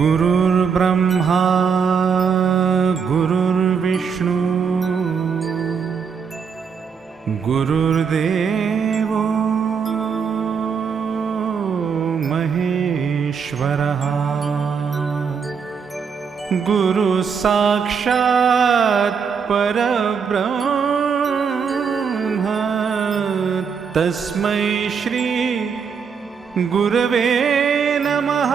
गुरुर्ब्रह्मा गुरुर्विष्णु गुरुर्देवो महेश्वरः गुरु साक्षात् परब्रह्म तस्मै श्री गुरवे नमः।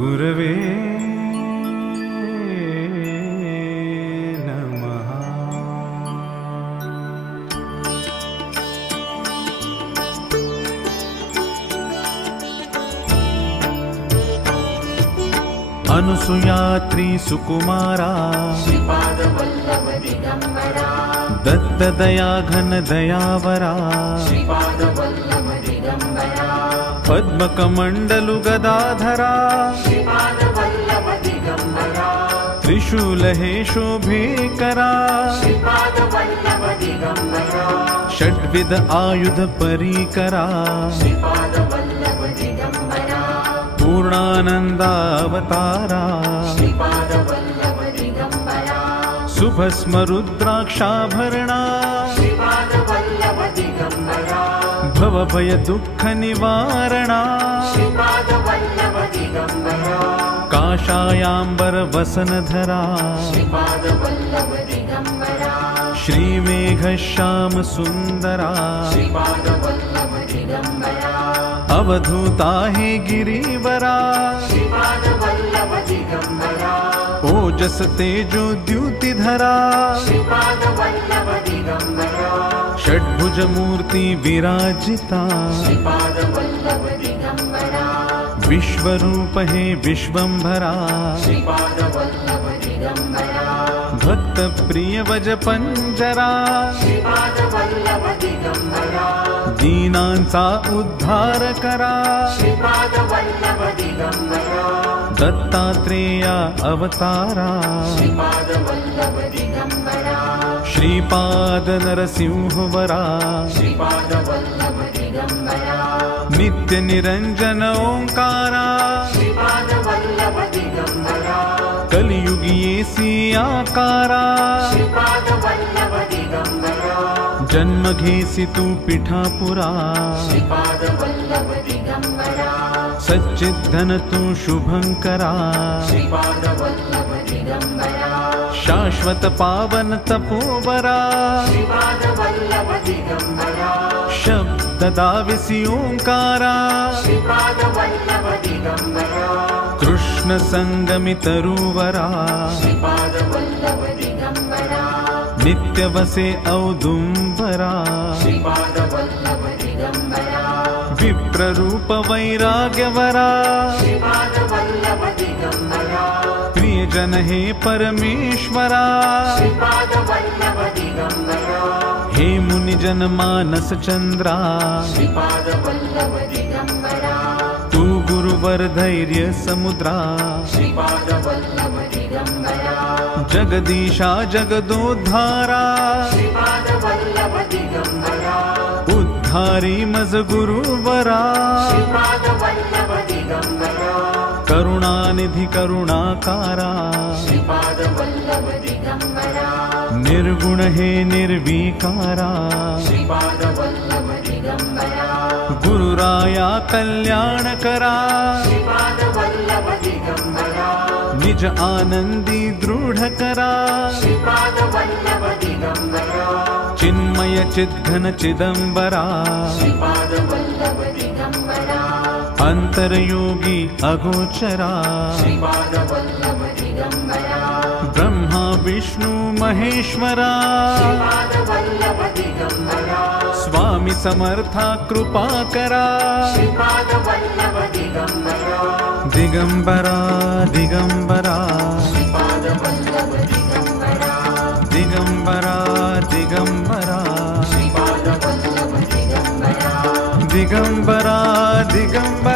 गुरवे नमः। अनुसुयात्री सुकुमारा दत्तदया घन दयावरा पद्मकमण्डलु गदाधरा त्रिशूलहे शोभेकरा षड्विध आयुध परीकरा पूर्णानन्दावतारा सुभस्म रुद्राक्षाभरणा भवभय दुःख निवारणा काषायाम्बर वसनधरा श्रीमेघश्याम सुन्दरा अवधूता हे गिरिवरा ओजस तेजो द्युतिधरा षड्भुज मूर्ति विराजिता विश्वरूप हे विश्वंभरा भक्त प्रिय वज पंजरा दीनांचा उद्धार करा दत्तात्रेया अवतारा श्रीपाद नरसिंहवरा नित्य निरंजन ओंकारा कलियुगी आकारा जन्म घेसी तू पिठापुरा सच्चिद्धन तू शुभंकरा शाश्वत पावन तपोवरा शब्द दाविसी ओंकारा कृष्ण संगमि तरुवरा नित्य वसे औदुंबरा विप्ररूप वैराग्यवरा प्रियजन हे परमेश्वरा हे मुनिजन मानस चंद्रा तू गुरुवर धैर्य समुद्रा जगदीशा जगदोद्धारा उद्धारी मज गुरुवरा करुणानिधि करुणाकारा निर्गुण हे निर्विकारा गुरुराया कल्याण करा निज आनंदी दृढ करा चिन्मय चिद्घन चिदंबरा अंतरयोगी अगोचरा ब्रह्मा विष्णु महेश्वरा स्वामी समर्था कृपा करा दिगंबरा दिगंबरा दिगंबरा दिगंबरा दिगंबरा दिगंबरा